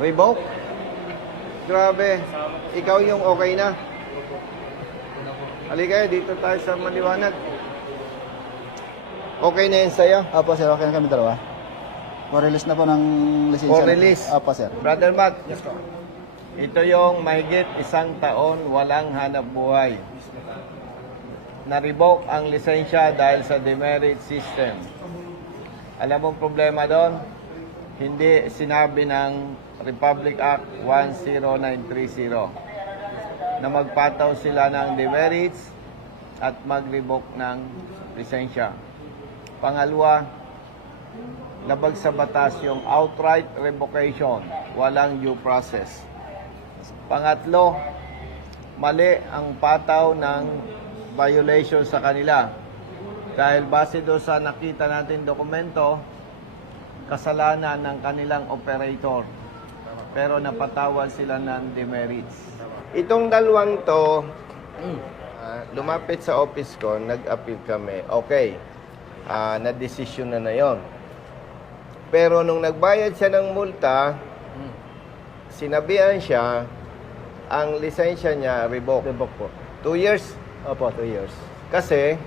Revoke? Grabe. Ikaw yung okay na. Halika dito tayo sa maliwanag. Okay na yun sa'yo? Opo, sir. Okay na kami dalawa. For release na po ng lisensya. For release? Opo, sir. Brother Matt, ito yung mahigit 1 taon walang hanap buhay. Na-revoke ang lisensya dahil sa demerit system. Alam mo problema doon? Hindi sinabi ng Republic Act 10930 na magpataw sila ng demerits at mag-revoke ng lisensya. Pangalawa, labag sa batas yung outright revocation, walang due process. Pangatlo, mali ang pataw ng violation sa kanila. Dahil base doon sa nakita natin dokumento, kasalanan ng kanilang operator. Pero napatawad sila ng demerits. Itong dalawang to, lumapit sa office ko, nag-appeal kami. Okay, na-decision na yon. Pero nung nagbayad siya ng multa, sinabihan siya, ang lisensya niya revoke. Revoke po. 2 years. Opo, 2 years. Kasi,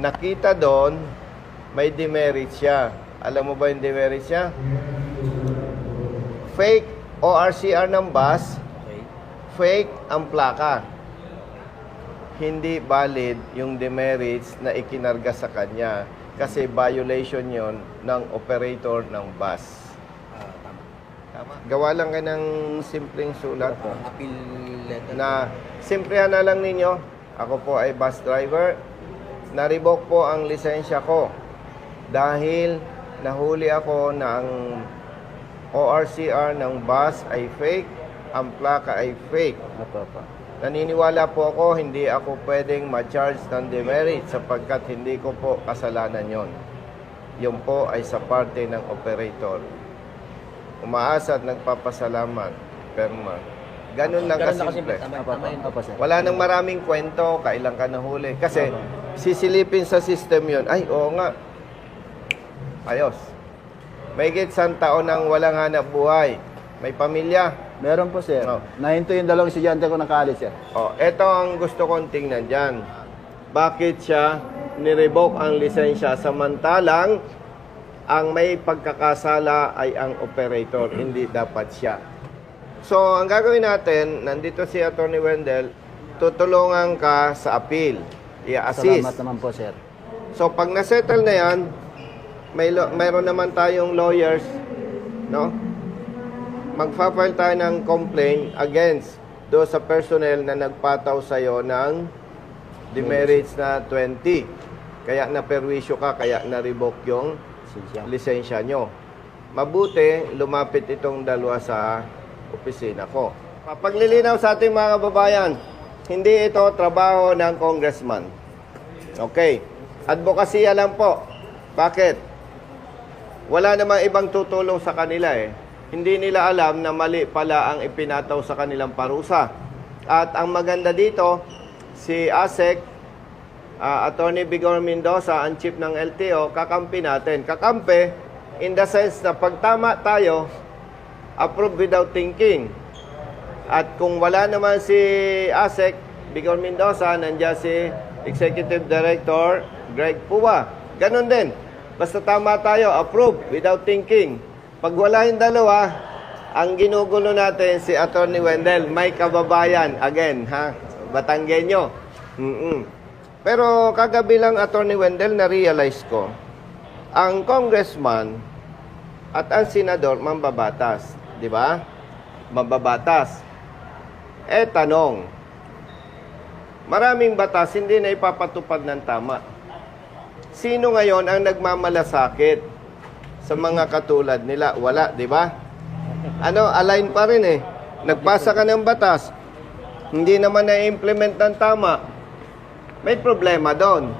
nakita doon, may demerit siya. Alam mo ba yung demerit siya? Fake ORCR ng bus, fake ang plaka. Hindi valid yung demerits na ikinarga sa kanya kasi violation yon ng operator ng bus. Tama. Gawa lang kayo ng simpleng sulat Appeal letter. na simplihan na lang ninyo. Ako po ay bus driver. Na-revoke po ang lisensya ko dahil nahuli ako na ang ORCR ng bus ay fake, ang plaka ay fake. Opo, opo. Naniniwala po ako, hindi ako pwedeng ma-charge ng demerit sapagkat hindi ko po kasalanan yon. Yun po ay sa parte ng operator. Umaasa at nagpapasalamat. Perma. Ganun lang kasimple. Opo, sir. Wala nang maraming kwento, kailan ka nahuli. Kasi sisilipin sa system yon. Ay, oo nga. Ayos. May higit 1 taon nang walang hanap buhay. May pamilya. Meron po, sir. Oh. Nahinto yung dalawang estudyante ko nakaalis, sir. Oh, eto ang gusto kong tingnan dyan. Bakit siya nirevoke ang lisensya samantalang ang may pagkakasala ay ang operator, hindi dapat siya. So, ang gagawin natin, nandito si Atty. Wendell, tutulungan ka sa appeal. I-assist. Salamat naman po, sir. So, pag nasettle na yan, mayroon naman tayong lawyers, no? Magfa-file tayo ng complaint against do sa personnel na nagpataw sa'yo ng demerits na 20. Kaya naperwisyo ka, kaya na-revoke yung lisensya nyo. Mabuti, lumapit itong dalawa sa opisina ko. Papaglilinaw sa ating mga kababayan, hindi ito trabaho ng congressman. Okay. Advokasya lang po. Bakit? Wala namang ibang tutulong sa kanila eh. Hindi nila alam na mali pala ang ipinataw sa kanilang parusa. At ang maganda dito, si ASEC, Attorney Vigor Mendoza, ang chief ng LTO, kakampi natin. Kakampi in the sense na pag tama tayo, approve without thinking. At kung wala naman si ASEC, Vigor Mendoza, nandiyan si Executive Director Greg Puwa. Ganon din. Basta tama tayo, approve without thinking. Pag wala yung dalawa, ang ginugulo natin si Atty. Wendell, may kababayan. Again, ha? Batanggenyo. Pero kagabi lang, Atty. Wendell, na-realize ko, ang congressman at ang senador, mambabatas. Di ba? Mambabatas. Tanong, maraming batas hindi na ipapatupad ng tama. Sino ngayon ang nagmamalasakit sa mga katulad nila? Wala, di ba? Align pa rin eh. Nagpasa ka ng batas, hindi naman na-implement ng tama. May problema doon.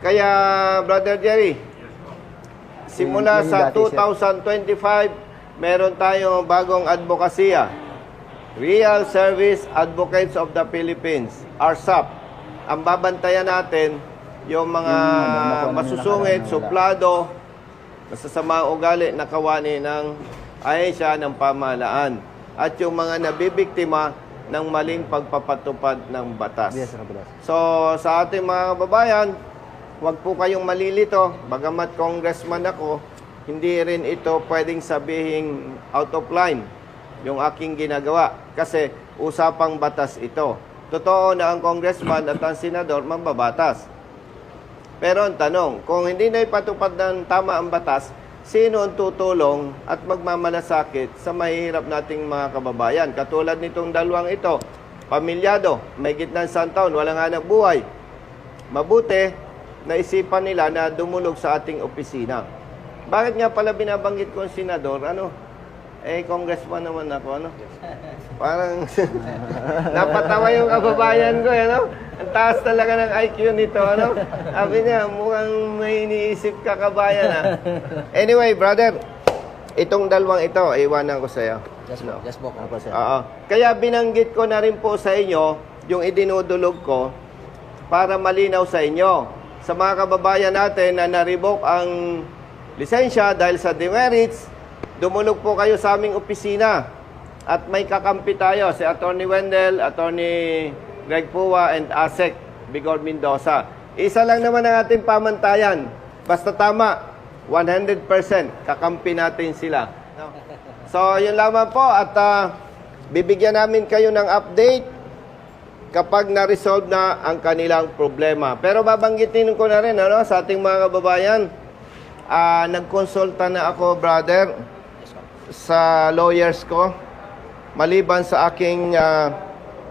Kaya, Brother Jerry, simula sa 2025, meron tayong bagong advokasya. Real Service Advocates of the Philippines, RSAP. Ang babantayan natin, yung mga masusungit, suplado, masasama ugali na kawani ng ahensya ng pamahalaan at yung mga nabibiktima ng maling pagpapatupad ng batas. Yes, sir. So, sa ating mga kababayan, huwag po kayong malilito. Bagamat congressman ako, hindi rin ito pwedeng sabihin out of line yung aking ginagawa. Kasi usapang batas ito. Totoo na ang congressman at ang senador mababatas. Pero ang tanong, kung hindi na ipatupad ng tama ang batas, sino ang tutulong at magmamalasakit sa mahihirap nating mga kababayan? Katulad nitong dalawang ito, pamilyado, may gitnang isang taon, walang hanap buhay. Mabuti, naisipan nila na dumulog sa ating opisina. Bakit nga pala binabanggit ko ang senador? Congressman naman ako, Parang napatawa yung kababayan ko, Ang taas talaga ng IQ nito, Sabi niya, mukhang may iniisip ka, kabayan, Anyway, brother, itong dalawang ito, iwanan ko sa iyo. Yes po. Opo, sir. Oo. Kaya binanggit ko na rin po sa inyo yung idinudulog ko para malinaw sa inyo. Sa mga kababayan natin na na-revoke ang lisensya dahil sa demerits, dumulog po kayo sa aming opisina at may kakampi tayo, si Attorney Wendell, Attorney Greg Pua, and ASEC Bigor Mendoza. Isa lang naman ang ating pamantayan. Basta tama, 100% kakampi natin sila. So, yun lamang po at bibigyan namin kayo ng update kapag na-resolve na ang kanilang problema. Pero babanggitin ko na rin sa ating mga kababayan, nagkonsulta na ako, brother, sa lawyers ko, maliban sa aking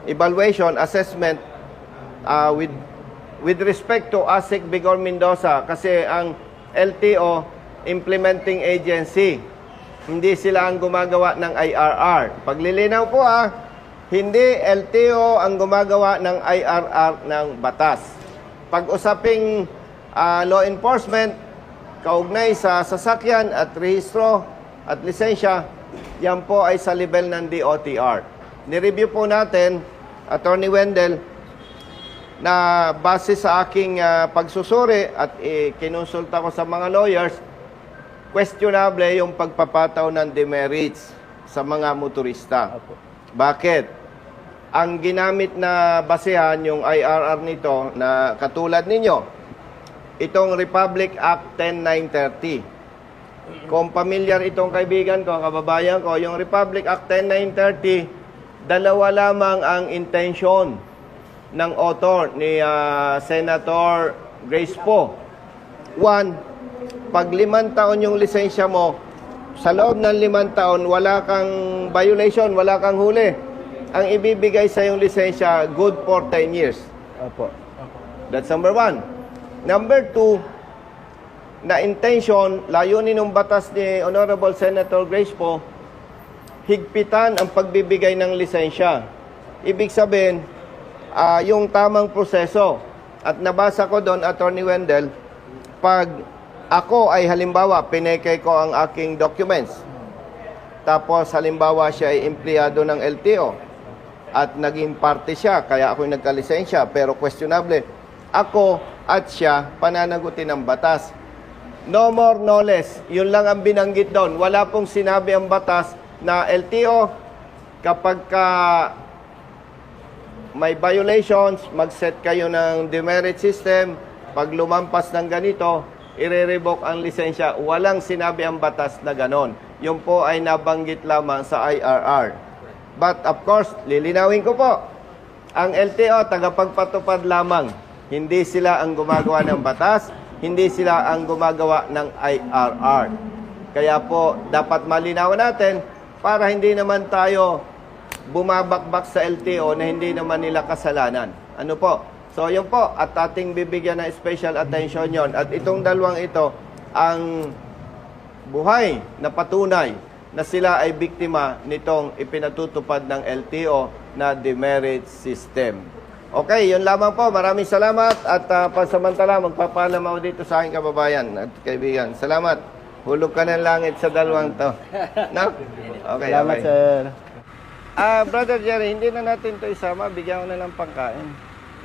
evaluation, assessment, with respect to ASEC Bigor Mendoza, kasi ang LTO, implementing agency, hindi sila ang gumagawa ng IRR. Paglilinaw po hindi LTO ang gumagawa ng IRR ng batas. Pag-usaping law enforcement, kaugnay sa sasakyan at rehistro at lisensya, yan po ay sa level ng DOTR. Nireview po natin, Attorney Wendell, na base sa aking pagsusuri at kinonsulta ko sa mga lawyers, questionable yung pagpapataw ng demerits sa mga motorista. Bakit? Ang ginamit na basehan, yung IRR nito, na katulad ninyo, itong Republic Act 10930. Kung pamilyar itong kaibigan ko, kababayan ko, yung Republic Act 10930, dalawa lamang ang intention ng author ni Senator Grace Poe. One, pag 5 taon yung lisensya mo, sa loob ng 5 taon, wala kang violation, wala kang huli. Ang ibibigay sa yung lisensya, good for 10 years. Opo. That's number 1. Number 2, na intention, layunin ng batas ni Honorable Senator Grace Poe, higpitan ang pagbibigay ng lisensya. Ibig sabihin, yung tamang proseso. At nabasa ko doon, Attorney Wendell, pag ako ay halimbawa, pinekay ko ang aking documents, tapos halimbawa siya ay empleyado ng LTO, at naging parte siya, kaya ako'y nagkalisensya, pero questionable, ako at siya pananagutin ng batas. No more, no less. Yun lang ang binanggit doon. Wala pong sinabi ang batas na LTO, kapag may violations, mag-set kayo ng demerit system. Pag lumampas ng ganito, i-revoke ang lisensya. Walang sinabi ang batas na ganon. Yun po ay nabanggit lamang sa IRR. But of course, lilinawin ko po, ang LTO, tagapagpatupad lamang. Hindi sila ang gumagawa ng batas, hindi sila ang gumagawa ng IRR. Kaya po, dapat malinawan natin para hindi naman tayo bumabakbak sa LTO na hindi naman nila kasalanan. Ano po? So, yun po. At ating bibigyan ng special attention yon. At itong dalawang ito, ang buhay na patunay na sila ay biktima nitong ipinatutupad ng LTO na demerit system. Okay, yun lamang po. Maraming salamat at pansamantala magpapaalam ako dito sa aking kababayan at kaibigan. Salamat. Hulog ka ng langit sa dalawang to. No? Okay, Salamat, okay. sir. Brother Jerry, hindi na natin to isama. Bigyan ko na ng pangkain.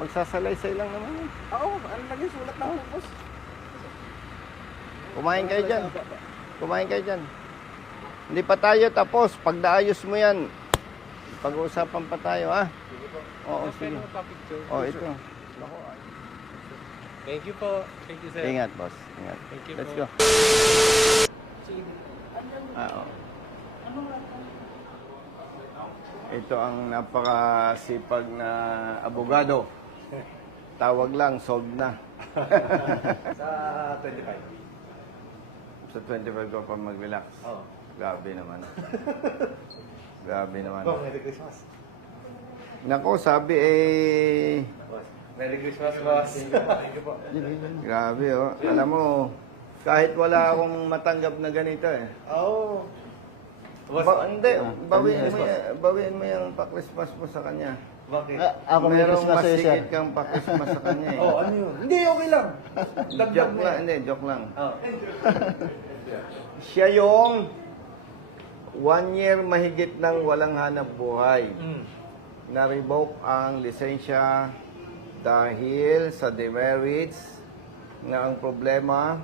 Magsasalaysay lang naman yun. Oo, ano lagi sulat na boss? Kumain kayo dyan. Kumain kayo dyan. Hindi pa tayo tapos. Pag naayos mo yan, pag-uusapan pa tayo, ha? Oo, sige. Oh, ito. Thank you po. Thank you, sir. Ingat, boss. Ingat. Thank you Let's po. go. Oo. Ito ang napakasipag na abogado. Tawag lang, solved na. Sa 25. Sa 25 ko pa mag-relax. Oo. Grabe naman. Grabe naman. Oh, Merry Christmas. Nako, sabi eh... Merry Christmas, boss. Thank you po. Grabe, oh. Alam mo, kahit wala akong matanggap na ganito eh. Oh. Hindi, bawiin mo yung pa-Christmas mo sa kanya. Bakit? Ako may Merong Christmas mas sa'yo, sir. higit kang pa-Christmas sa kanya eh. Oh, ano yun? Hindi, okay lang. Dagdag Joke mo lang, yan. hindi, joke lang. Oh. Siya yung 1 year mahigit ng walang hanap buhay. Mm. Na-revoke ang lisensya dahil sa demerits na ang problema,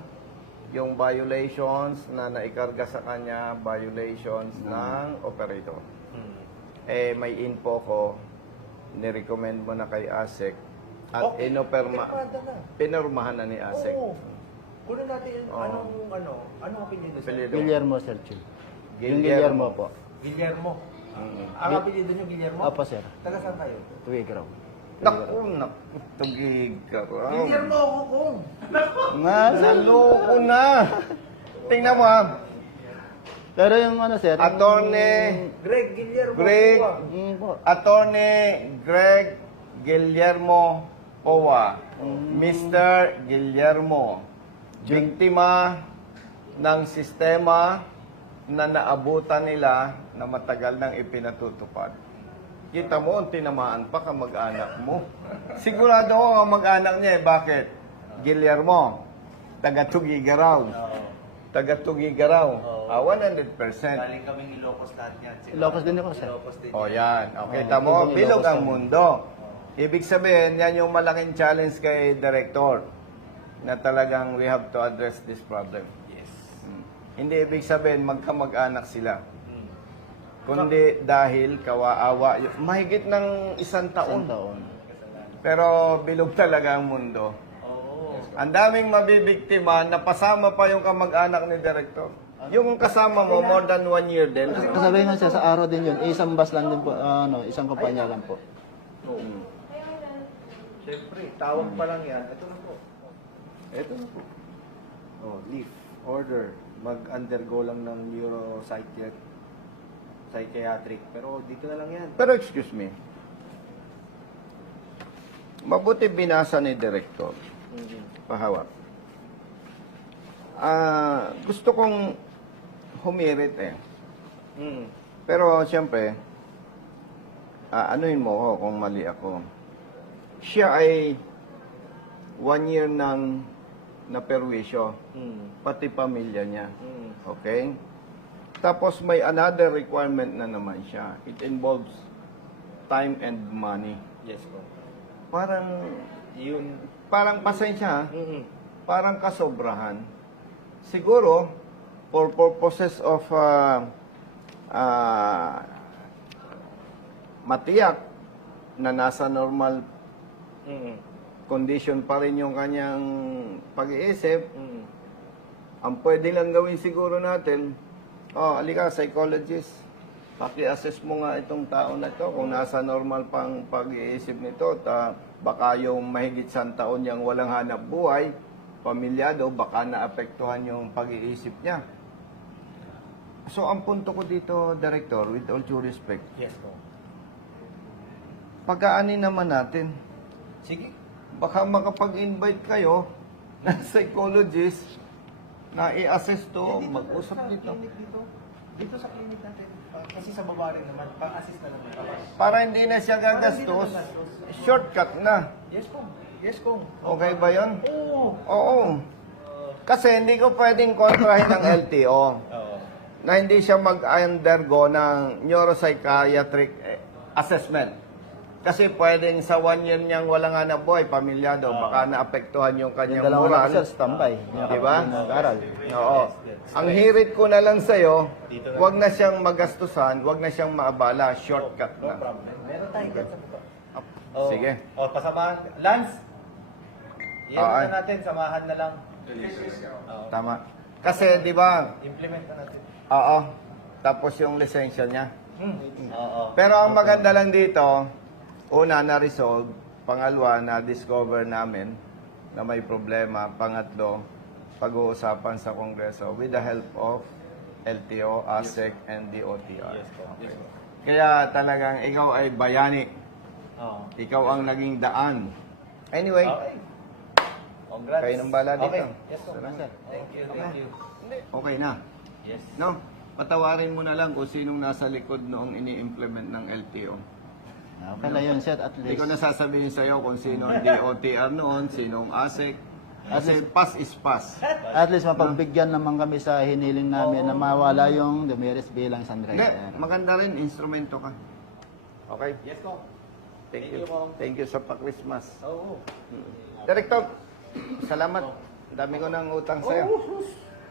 yung violations na naikarga sa kanya, violations ng operator. Mm. Eh, may info ko, nirecommend mo na kay ASEC at Okay. Pinapanda na. pinirmahan na ni ASEC. Oo. Kunin natin yung Oo. anong opinion niyo, sir? Apelyido. Guillermo, Sir Chil. Yung Guillermo. Guillermo po. Guillermo. Mm. Ang apelyido niyo, Guillermo? Opo, sir. Taga saan kayo? Tuwigraw. Naku, tugig ka. Guillermo ako kung. Naloko na. Tingnan mo ha. Pero yung ano, sir? yung- Attorney Greg Guillermo. Greg. Owa. Po. Attorney Greg Guillermo Owa. Mr. Guillermo. Biktima ng sistema na naabutan nila na matagal nang ipinatutupad. Kita mo, tinamaan pa kamag-anak mo. Sigurado ko ang mag-anak niya eh. Bakit? Guillermo, taga-Tugigaraw. Taga-Tugigaraw. 100%. Galing kaming Ilocos lahat yan. Ilocos din ako, sir. Ilocos din. O yan. Okay, Oh, tamo, ibang bilog Ilocos ang kami. mundo. Ibig sabihin, yan yung malaking challenge kay Director na talagang we have to address this problem. Yes. Hindi ibig sabihin magkamag-anak sila. Mm. Kundi dahil kawaawa. Mahigit ng 1 taon. Isang taon. Pero bilog talaga ang mundo. Oo. Ang daming mabibiktima, napasama pa yung kamag-anak ni Director. Yung kasama mo, more than 1 year din. Kasabi nga siya, sa araw din yun. Isang bus lang din po, isang kumpanya lang po. Mm. Siyempre, tawag pa lang yan. Ito na po. Ito na po. Oh, leave. Order. Mag-undergo lang ng psychiatric. Pero dito na lang yan. Pero excuse me. Mabuti binasa ni Director. Pahawak. Gusto kong humirit eh. Mm. Pero siyempre, anuhin mo ako kung mali ako. Siya ay 1 year nang naperwisyo, Mm. pati pamilya niya. Mm. Okay? Tapos may another requirement na naman siya. It involves time and money. Yes po. Parang pasensya, ha? Mm. Parang kasobrahan. Siguro, for purposes of matiyak na nasa normal Mm. condition pa rin yung kanyang pag-iisip, Mm. ang pwede lang gawin siguro natin, alika, psychologist, paki-assess mo nga itong tao na ito kung nasa normal pang pag-iisip nito, baka yung mahigit 1 taon niyang walang hanap buhay, pamilyado, baka naapektuhan yung pag-iisip niya. So, ang punto ko dito, Director, with all due respect, Yes po. pagkaanin naman natin, Sige. baka makapag-invite kayo ng psychologist na i-assess to, mag-usap dito. Dito sa clinic natin. Kasi sa baba rin naman. Pang-assist na naman. Para hindi na siya gagastos, shortcut na. Yes po. Yes po. Okay ba yon? Oo. Oo. Kasi hindi ko pwedeng kontrahin ng LTO Oo. na hindi siya mag-undergo ng neuropsychiatric assessment. Kasi pwedeng sa 1 year niyang walang hanap buhay, pamilyado, baka naapektuhan yung Yung kanyang dalawa moral. na sir, standby. Yung Di ba? nag-aral. Oo. Ang hirit ko na lang sa'yo, wag na siyang magastusan, wag na siyang maabala, shortcut No na. problem. Meron tayong dyan sa baba. Sige. Pasamahan. Lance! Yan Oo, ay. na natin, samahan na lang. Tama. Kasi, di ba, Implement na natin. oo, tapos yung lisensya niya. Oo. Pero ang maganda lang dito, una, na-resolve. Pangalawa, na-discover namin na may problema. Pangatlo, pag-uusapan sa Kongreso with the help of LTO, ASEC, and DOTR. Okay. Kaya talagang ikaw ay bayani. Oo. Ikaw ang naging daan. Anyway, Okay. Congrats. kayo ng bala dito. Okay. Yes, sir. Salamat. Thank you, thank you. Okay na. Yes. No? Patawarin mo na lang kung sinong nasa likod noong ini-implement ng LTO. Okay na yun sir, at Hindi least. ko na sasabihin sa'yo kung sino ang DOTR noon, sinong ASEC. Kasi pass is pass. At least mapagbigyan naman kami sa hiniling namin na mawala yung demerits bilang isang Hindi, driver. maganda rin, instrumento ka. Okay? Yes, ko. Thank you. Thank you sa pa-Christmas. Oo. Director, salamat. Ang dami ko ng utang sa'yo.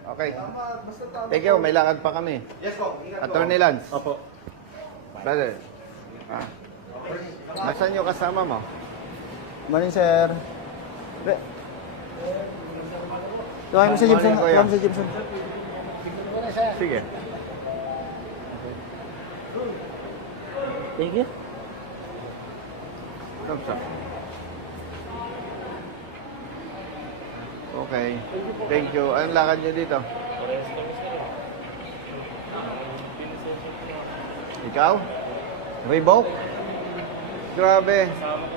Okay. Thank you, may lakad pa kami. Yes, ko. Ingat po. Attorney Lance. Opo. Brother. Nasaan yung kasama mo? Morning sir. Tuwain mo si Jimson. Morning, kuya. Tuwain mo si Jimson. Sige. Thank you. Thumbs up. Okay. Thank you. Anong lakad nyo dito? Ikaw? Revoke? Grabe.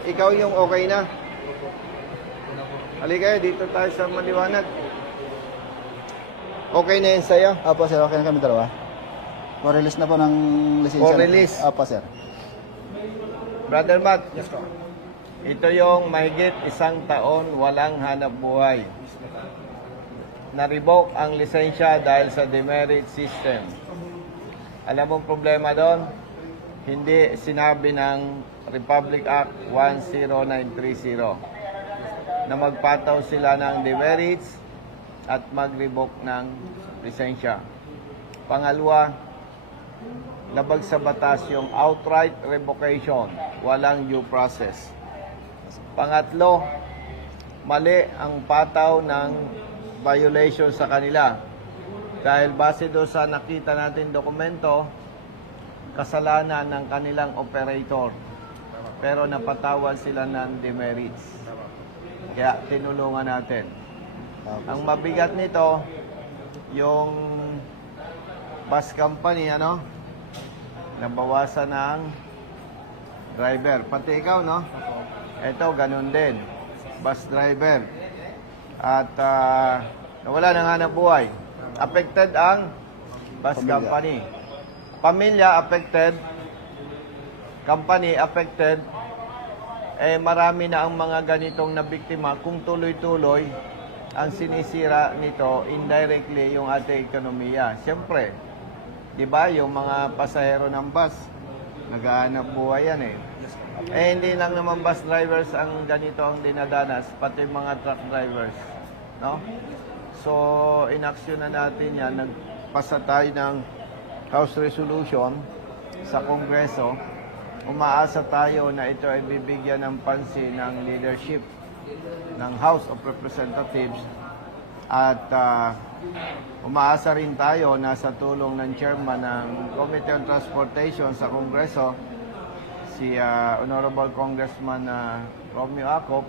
Ikaw yung okay na. Halika, dito tayo sa maliwanag. Okay na yun sa'yo? Opo sir, okay na kami dalawa. For release na po ng lisensya. For release? Opo sir. Brother Matt, ito yung mahigit 1 taon walang hanap buhay. Na-revoke ang lisensya dahil sa demerit system. Alam mo ang problema doon? Hindi sinabi ng Republic Act 10930 na magpataw sila ng demerits at mag-revoke ng lisensya. Pangalawa, labag sa batas yung outright revocation, walang due process. Pangatlo, mali ang pataw ng violation sa kanila. Dahil base doon sa nakita natin dokumento, kasalanan ng kanilang operator. Pero napatawad sila ng demerits. Kaya tinulungan natin. Ang mabigat nito, yung bus company, nabawasan ng driver. Pati ikaw, no? Ito, ganun din. Bus driver. At nawala ng hanap buhay. Affected ang bus company. Pamilya affected. Company affected. Marami na ang mga ganitong na biktima. Kung tuloy-tuloy, ang sinisira nito, indirectly, yung ating ekonomiya. Siyempre, di ba, yung mga pasahero ng bus, naghahanap buhay yan eh. Hindi lang naman bus drivers ang ganito ang dinadanas, pati mga truck drivers. No? So, inaksyon na natin yan. Nagpasa tayo ng House Resolution sa Kongreso. Umaasa tayo na ito ay bibigyan ng pansin ng leadership ng House of Representatives. At umaasa rin tayo na sa tulong ng chairman ng Committee on Transportation sa Kongreso, si Honorable Congressman Romeo Acop,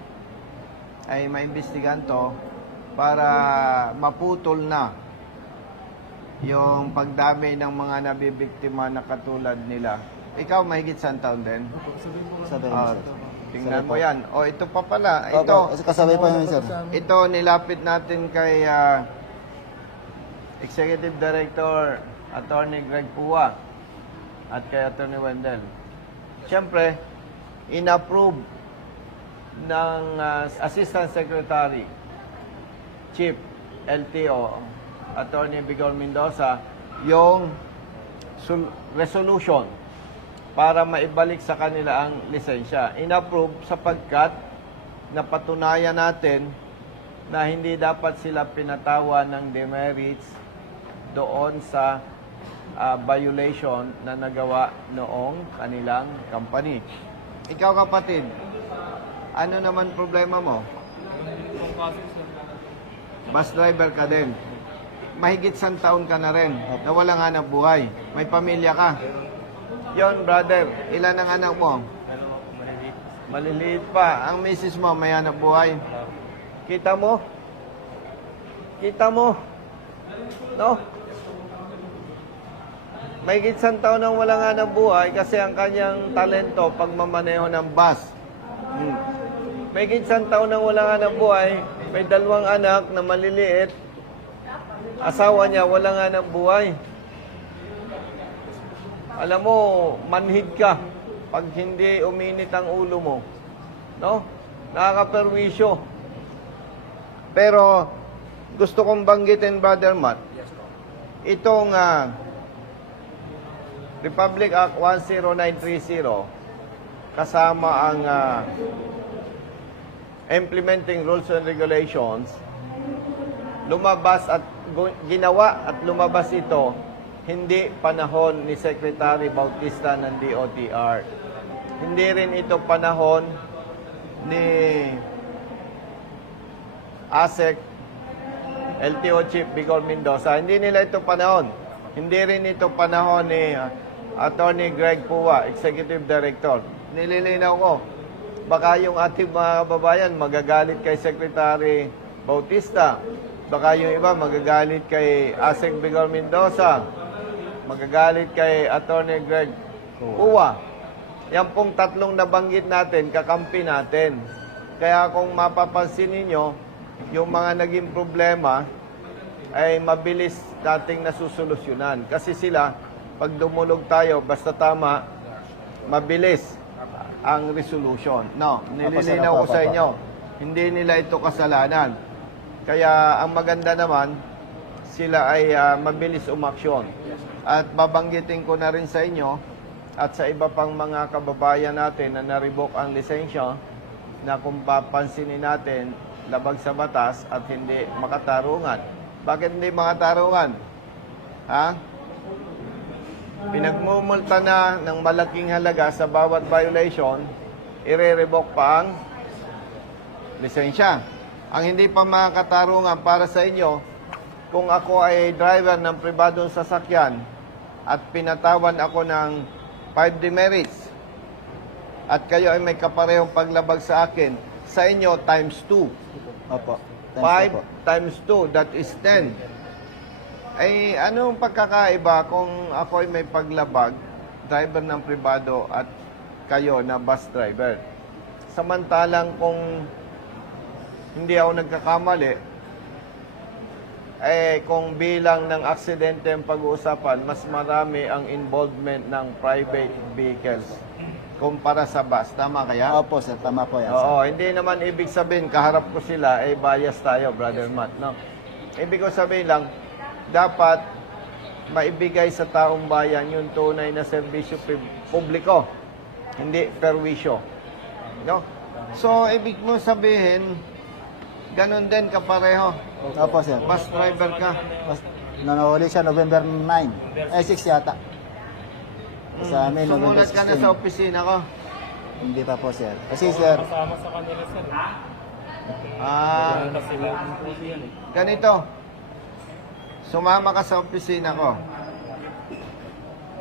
ay maimbestigan to para maputol na yung pagdami ng mga nabibiktima na katulad nila. Ikaw, mahigit 100 taon din? Sabi Ah, mo sir. tingnan mo yan. O, ito pa pala. Opo, Ito, kasabay pa yun sir. ito nilapit natin kay Executive Director Attorney Greg Pua at kay Attorney Wendell. Siyempre, in-approve ng Assistant Secretary Chief LTO Attorney Bigor Mendoza yung resolution para maibalik sa kanila ang lisensya. Inapprove sapagkat napatunayan natin na hindi dapat sila pinatawan ng demerits doon sa violation na nagawa noong kanilang company. Ikaw kapatid, ano naman problema mo? Bus driver ka din. Mahigit 100 taon ka na rin na walang hanap buhay. May pamilya ka. Yon, brother, ilan ang anak mo? Maliliit pa. Ang misis mo may hanap buhay. Kita mo? Kita mo? No? Mahigit 100 taon nang walang hanap buhay kasi ang kanyang talento pagmamaneho ng bus. Mahigit 100 taon nang walang hanap buhay, may 2 anak na maliliit, asawa niya walang hanap buhay. Alam mo, manhid ka pag hindi uminit ang ulo mo. No? Nakakaperwisyo. Pero, gusto kong banggitin, Brother Matt, itong Republic Act 10930 kasama ang Implementing Rules and Regulations, lumabas at ginawa at lumabas ito hindi panahon ni Secretary Bautista ng DOTR. Hindi rin ito panahon ni ASEC LTO Chief Bicol Mendoza. Hindi nila ito panahon. Hindi rin ito panahon ni Attorney Greg Pua, Executive Director. Nililinaw ko, baka yung ating mga kababayan magagalit kay Secretary Bautista. Baka yung iba magagalit kay ASEC Bicol Mendoza. Magagalit kay Attorney Greg Pua. Yan pong tatlong nabanggit natin, kakampi natin. Kaya kung mapapansin ninyo, yung mga naging problema ay mabilis nating nasusolusyonan. Kasi sila, pag dumulog tayo, basta tama, mabilis ang resolution. No, nililinaw ko sa inyo, hindi nila ito kasalanan. Kaya ang maganda naman, sila ay mabilis umaksyon. At babanggitin ko na rin sa inyo at sa iba pang mga kababayan natin na na-revoke ang lisensya na kung papansinin natin, labag sa batas at hindi makatarungan. Bakit hindi makatarungan? Ha? Pinagmumulta na ng malaking halaga sa bawat violation, ire-revoke pa ang lisensya. Ang hindi pa makakatarungan para sa inyo, kung ako ay driver ng pribadong sasakyan at pinatawan ako ng 5 demerits at kayo ay may kaparehong paglabag sa akin, sa inyo times 2. Opo. 5 times 2, that is 10. Ay, anong pagkakaiba kung ako ay may paglabag, driver ng pribado at kayo na bus driver? Samantalang kung hindi ako nagkakamali, kung bilang ng aksidente ang pag-uusapan, mas marami ang involvement ng private vehicles kumpara sa bus. Tama kaya? Opo, sir. Tama po yan, sir. Oo, hindi naman ibig sabihin, kaharap ko sila, bias tayo, Brother Matt. No? Ibig ko sabihin lang, dapat maibigay sa taong bayan yung tunay na serbisyo publiko, hindi perwisyo. No? So, ibig mo sabihin, ganun din kapareho. Opo, sir. Bus driver ka. Nanahuli siya November 9. 6 yata. Sa amin, November Sumulat ka na 16. sa opisina ko. Hindi pa po, sir. Kasi, sir, Kasama sa kanila, sir. Kasi laging po yan eh. Ganito. Sumama ka sa opisina ko.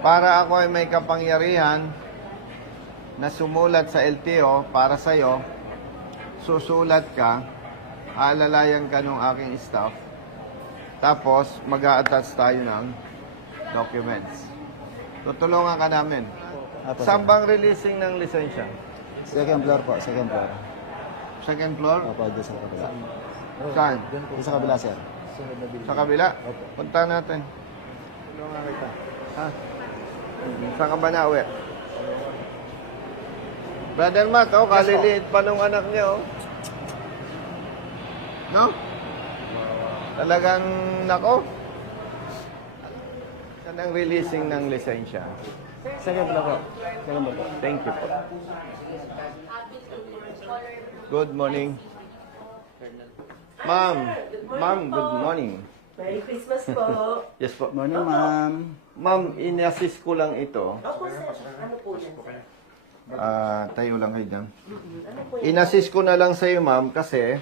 Para ako ay may kapangyarihan na sumulat sa LTO para sa'yo, susulat ka, aalalayan ka ng aking staff, tapos mag-a-attach tayo ng documents. Tutulungan ka namin. Opo, Saan sir. bang releasing ng lisensya? Second floor po, second floor. Second floor? Opo, doon sa kabila. Saan? Doon sa kabila, sir. Sa kabila? Punta natin. Tulungan kita. Ha? Saan ka ba na uwi? Brother Matt, kaliliit pa nung anak niya, oh. No? Talagang, nako. Saan ang releasing ng lisensya? Second na po. Second po. Thank you po. Good morning. Ma'am, good morning. Merry Christmas po. Yes po. Morning, ma'am. Ma'am, in-assist ko lang ito. Opo, sir. Ano po yan? Tayo lang kayo dyan. Ano po yan? In-assist ko na lang sa iyo, ma'am, kasi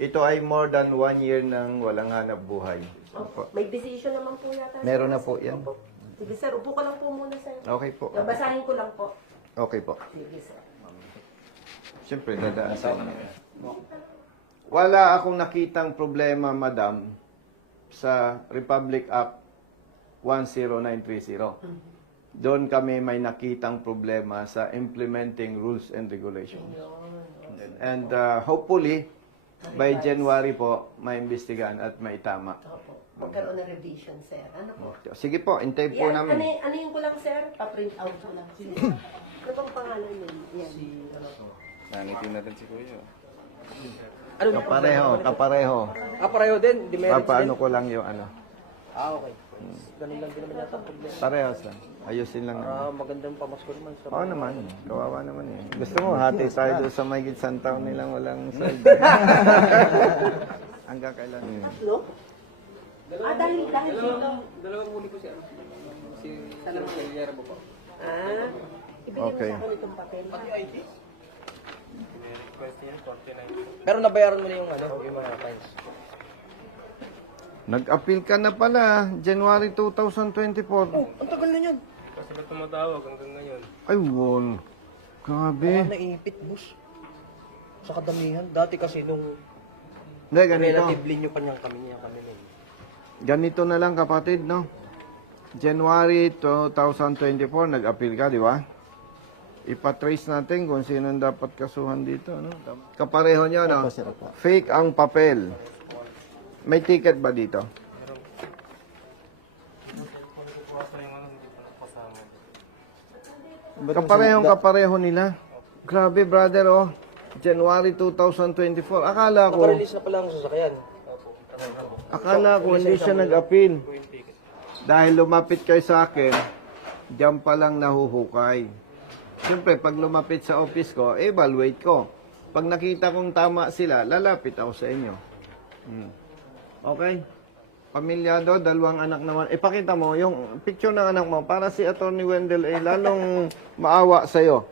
ito ay more than 1 year nang walang hanap buhay. Opo. May decision naman po yata. Meron na po yan. Opo. Sige, sir. Upo ka lang po muna, sir. Okay po. Babasahin ko lang po. Okay po. Sige, sir. Siyempre, dadaan sa inyo. Wala akong nakitang problema, madam, sa Republic Act 10930. Doon kami may nakitang problema sa implementing rules and regulations. And hopefully, by January po, maimbestigahan at maitama. Opo. Magkaroon ng revision, sir. Ano po? Sige po, intay po Yan, namin. ano yung ko lang, sir? Pa-print out ko lang. Sige. Ano bang pangalan yun? Yan. Nangitin natin si Kuya. Kapareho. Pareho din, di Papaano ko lang yung ano. Okay. Ganun lang din naman yata ang problema. Pareho sa. Ayusin lang. Magandang pamasko naman sa... Oo naman. Kawawa naman eh. Gusto mo, hati tayo doon sa may gitsang taon nilang walang sweldo. Hanggang kailan yun? Tatlo? Dahil dito. Dalawang huli ko siya. Si Guillermo po. Ibigay mo Okay. sa akin itong papel. Request niya, 49. Pero nabayaran mo na yung yung mga fines. Nag-appeal ka na pala, January 2024. Ang tagal na yun. Kasi ba tumatawag hanggang ngayon? Ay, wall. Grabe. Naipit, boss. Sa kadamihan. Dati kasi nung Hindi, ganito. relatively nyo pa niyang kami nun. Ganito na lang kapatid, no? January 2024, nag-appeal ka, di ba? Ipatrace natin kung sino ang dapat kasuhan dito, no? Kapareho niya, no? Opo, sir, opo. Fake ang papel. May ticket ba dito? Kuwasa yung ano, hindi pa nakasama. Kapareho nila. Grabe, brother, oh. January 2024. Akala ko, Naka-release na pala ang sasakyan. hindi siya nag-appeal. Dahil lumapit kayo sa akin, diyan pa lang nahuhukay. Siyempre, pag lumapit sa office ko, evaluate ko. Pag nakita kong tama sila, lalapit ako sa inyo. Okay? Pamilyado, dalawang anak naman. Ipakita mo yung picture ng anak mo para si Attorney Wendell ay lalong maawa sa'yo.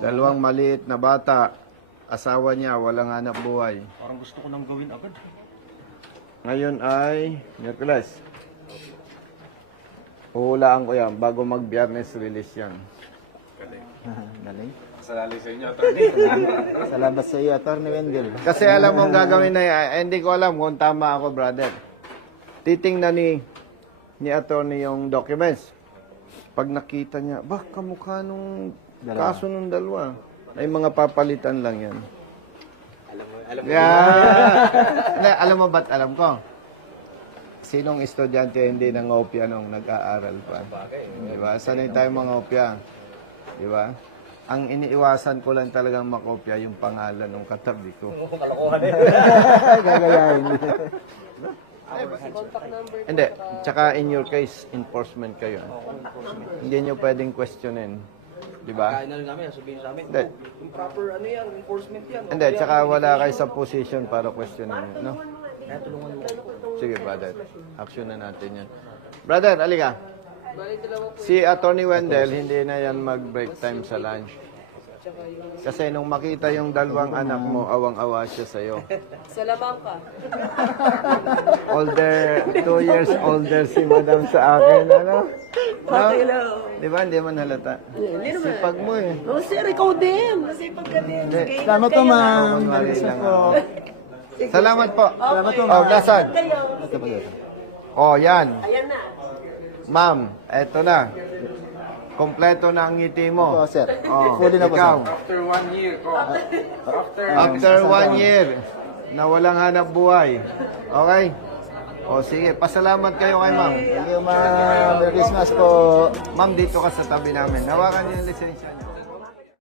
Dalawang maliit na bata, asawa niya, walang hanap buhay. Parang gusto ko nang gawin agad. Ngayon ay Miyerkules. Huhulaan ko yan bago mag-Biyernes release yan. Galing. Salali sa inyo, attorney. Salamat sa iyo, Attorney Wendell. Kasi alam mo ang gagawin na yan, hindi ko alam kung tama ako, brother. Titingnan ni attorney yung documents. Pag nakita niya, kamukha nung kaso nung dalawa. Ay mga papalitan lang yan. Alam mo. Yeah. Alam mo ba't alam ko? Sinong estudyante hindi nangopya nung nag-aaral pa? Di ba? Sanay tayo mangopya. Di ba? Ang iniiwasan ko lang talagang makopya yung pangalan ng katabi ko. Kalokohan eh. Gagayahin. Hindi. Tsaka in your case, enforcement kayo. Hindi nyo pwedeng questionin. Di ba? Kaya na rin namin, sabihin sa amin, Hindi. yung proper enforcement yan. Hindi. Tsaka wala kayo sa position para questionin. No? Kaya tulungan mo. Sige, brother. Action na natin yan. Brother, alika. Si Attorney Wendell, hindi na yan mag-break time sa lunch. Kasi nung makita yung dalawang anak mo, awang-awa siya sa'yo. Sa labang ka. Older, 2 years older si madam sa akin, ano? No? Di ba? Hindi man halata. Sipag mo eh. Oh, sir, ikaw din. Masipag ka din. Sige, Salamat po, kayo, ma'am. Kunwari Merry lang Christmas po. ako. Salamat po. Salamat po, Oh, ma'am. gasan. Kayo. Ito po, sir. Oh, yan. Ayan na. Ma'am, eto na. Kompleto na ang ngiti Opo, mo. sir. Oh, Fully na po, ikaw. sir. After 1 year ko. After 1 year na walang hanap buhay. Okay? O sige, pasalamat kayo kay ma'am. Thank you, ma'am. Merry Christmas po. Ma'am, dito ka sa tabi namin. Hawakan niyo yung lisensya niya.